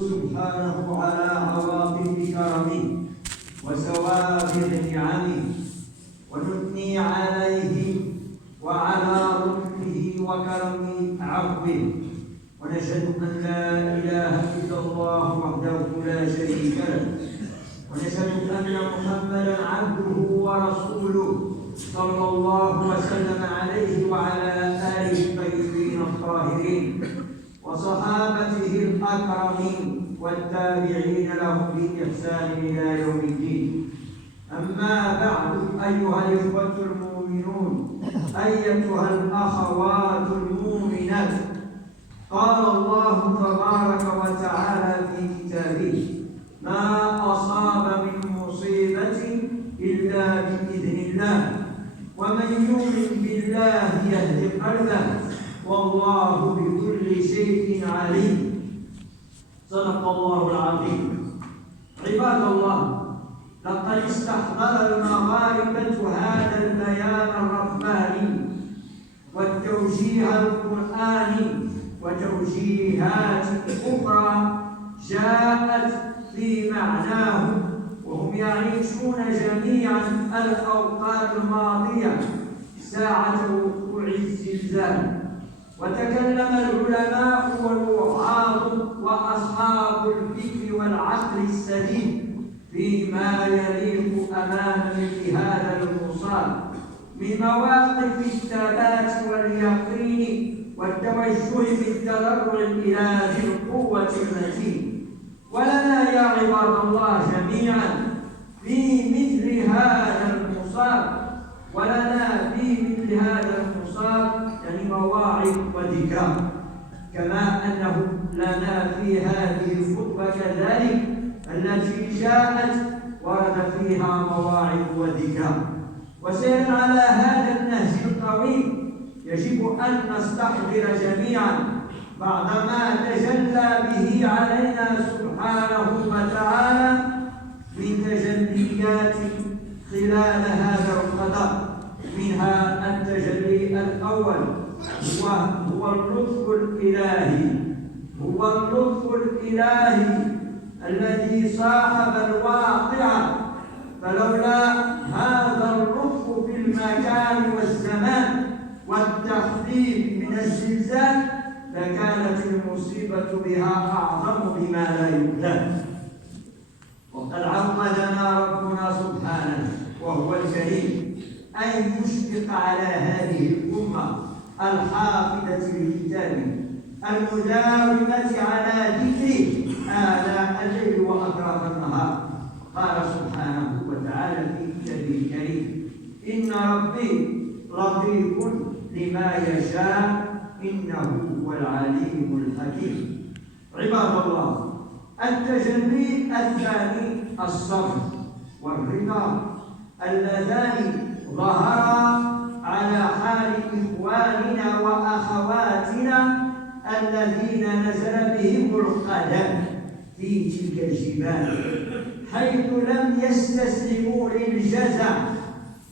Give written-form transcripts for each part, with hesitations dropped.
سبحانه على عواطف كرمه وسوابغ نعمه ونثني عليه وعلى لطفه وكرم عفوه، ونشهد أن لا إله إلا الله وحده لا شريك له، ونشهد أن محمدا عبده ورسوله صلى الله وسلم عليه وعلى آله الطيبين الطاهرين وصحابته الأكرمين والتابعين لهم بإحسان إلى يوم الدين. أما بعد، أيها الإخوة المؤمنون، أيتها الأخوات المؤمنات، قال الله تبارك وتعالى في كتابه: ما أصاب من مصيبة إلا بإذن الله، ومن يؤمن بالله يهد قلبه، والله بكل شيء عليم. صدق الله العظيم. عباد الله، لقد استحضر المغاربة هذا البيان الرباني والتوجيه القرآني وتوجيهات أخرى جاءت في معناه، وهم يعيشون جميعا الأوقات الماضية ساعة وقوع الزلزال. وتكلم العلماء والوعاظ وأصحاب الفكر والعقل السليم فيما يليق أمام مثل هذا المصاب من مواقف الثبات واليقين والتوجه بالتضرع إلى ذي القوة المتين. ولنا يا عباد الله جميعا في مثل هذا المصاب يعني مواعظ وذكرى، كما أنه لنا في هذه الخطبة كذلك التي جاءت ورد فيها مواعظ وذكرى. وسير على هذا النهج الطويل يجب أن نستحضر جميعا بعض ما تجلى به علينا سبحانه وتعالى من تجليات خلال هذا القضاء. منها التجلي الأول هو اللطف الإلهي الذي صاحب الواقع، فلولا هذا اللطف في المكان والزمان والتخفيف من الزلزال لكانت المصيبة بها أعظم بما لا يمكن. وقد عودنا ربنا سبحانه وهو الكريم أن يشفق على هذه الأمة الحافظة لكتابه المداومة على ذكره آلاء الليل وأطراف النهار. قال سبحانه وتعالى في كتابه الكريم: إن ربي لطيف لما يشاء إنه هو العليم الحكيم. عباد الله، التجلي الثاني الصبر والرضا اللذان ظهرا على حال إخواننا وأخواتنا الذين نزل بهم القدم في تلك الجبال، حيث لم يستسلموا للجزع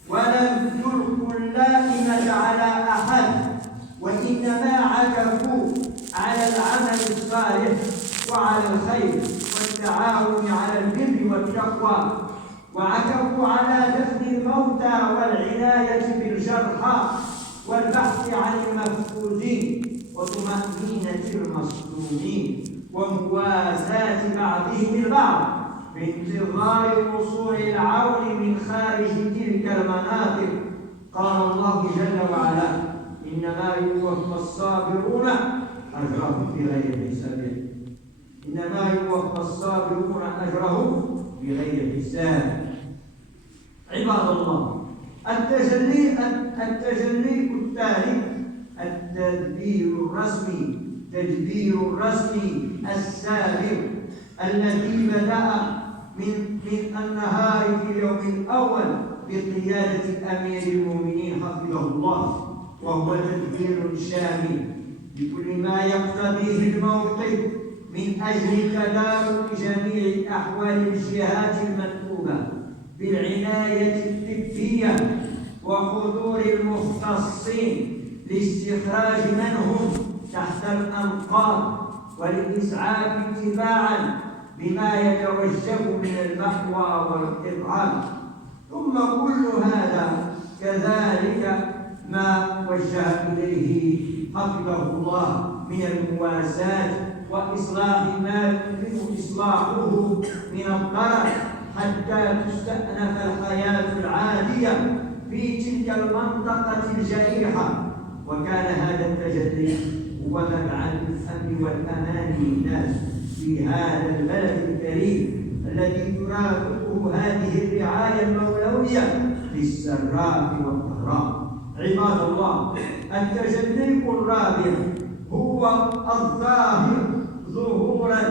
ولم يلقوا اللائمة على أحد، وإنما عكفوا على العمل الصالح وعلى الخير والتعاون على البر والتقوى، وعكفوا على دفن الموتى والعناية بالجرحى والبحث عن المفقودين وطمأنينة المصدومين ومواساة بعضهم البعض بانتظار وصول العون من خارج تلك المناطق. قال الله جل وعلا: إنما يوفى الصابرون أجرهم بغير حساب. إنما يوفى الصابرون أجرهم بغير حساب. عباد الله، التجلي الثالث تدبير الرسمي السابق الذي بدأ من النهار في اليوم الأول بقيادة أمير المؤمنين حفظه الله، وهو تدبير شامل بكل ما يقتضيه الموقف من أجل تدارك جميع أحوال الجهات المطلوبة بالعناية الطبية وحضور المختصين لاستخراج من هم تحت الأنقاض والإسعاف اتباعا بما يتوجب من المأوى والإطعام. ثم كل هذا كذلك ما وجه إليه حفظه الله من المواساة وإصلاح ما يمكن إصلاحه من الضرر حتى تستأنف الحياة العادية في تلك المنطقة الجريحة. وكان هذا التجلي هو مبعث الأمن والأمان للناس في هذا البلد الكريم الذي ترافقه هذه الرعاية المولوية في السراء والضراء. عباد الله، التجلي الرابع هو الظاهر ظهورا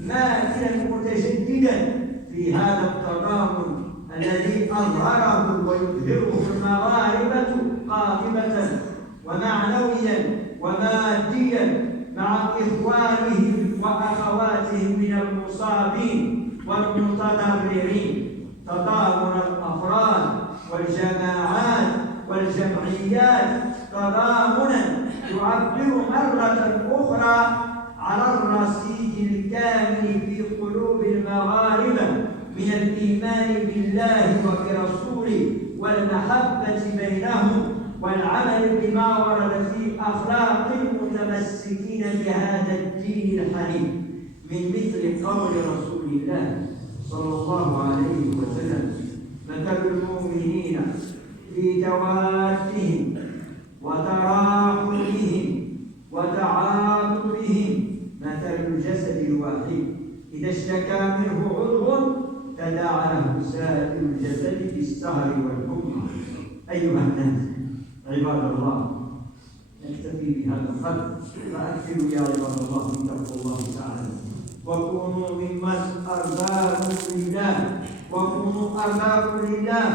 ماثلا متجددا في هذا التضامن الذي أظهره ويظهره المغاربة قاطبة ومعنويا وماديا مع إخوانهم وأخواتهم من المصابين والمتضررين. تضامن الأفراد والجماعات والجمعيات تضامنا يعبر مرة أخرى على الرصيد الكامل في قلوب المغاربة من الإيمان بالله وبرسوله والمحبة بينهم والعمل بما ورد في أخلاق المتمسكين بهذا الدين الحنيف، من مثل قول رسول الله صلى الله عليه وسلم: مثل المؤمنين في توادهم وتراحمهم وتعاطفهم مثل الجسد الواحد إذا اشتكى منه عضو تداعى له سائر الجسد بالسهر والحمى. أيها الناس، عباد الله، نكتفي بهذا القدر فأكثروا يا عباد الله من تقوى الله تعالى، وكونوا ممن أرضاكم لله، وكونوا أرضاكم لله،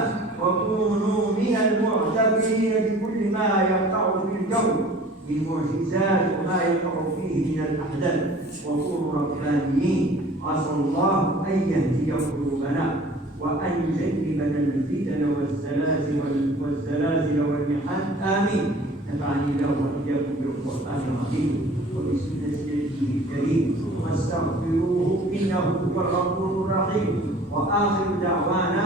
وكونوا من المعتبرين بكل ما يقع في الكون من معجزات وما يقع فيه من الأحداث، وكونوا ربانيين. عسى الله أن يهدي قلوبنا وأن يجنبنا الفتن والزلازل والمحن. آمين. نفعني الله وإياكم بالقرآن العظيم وبسنة نبيه الكريم، واستغفروه إنه هو الغفور الرحيم. وآخر دعوانا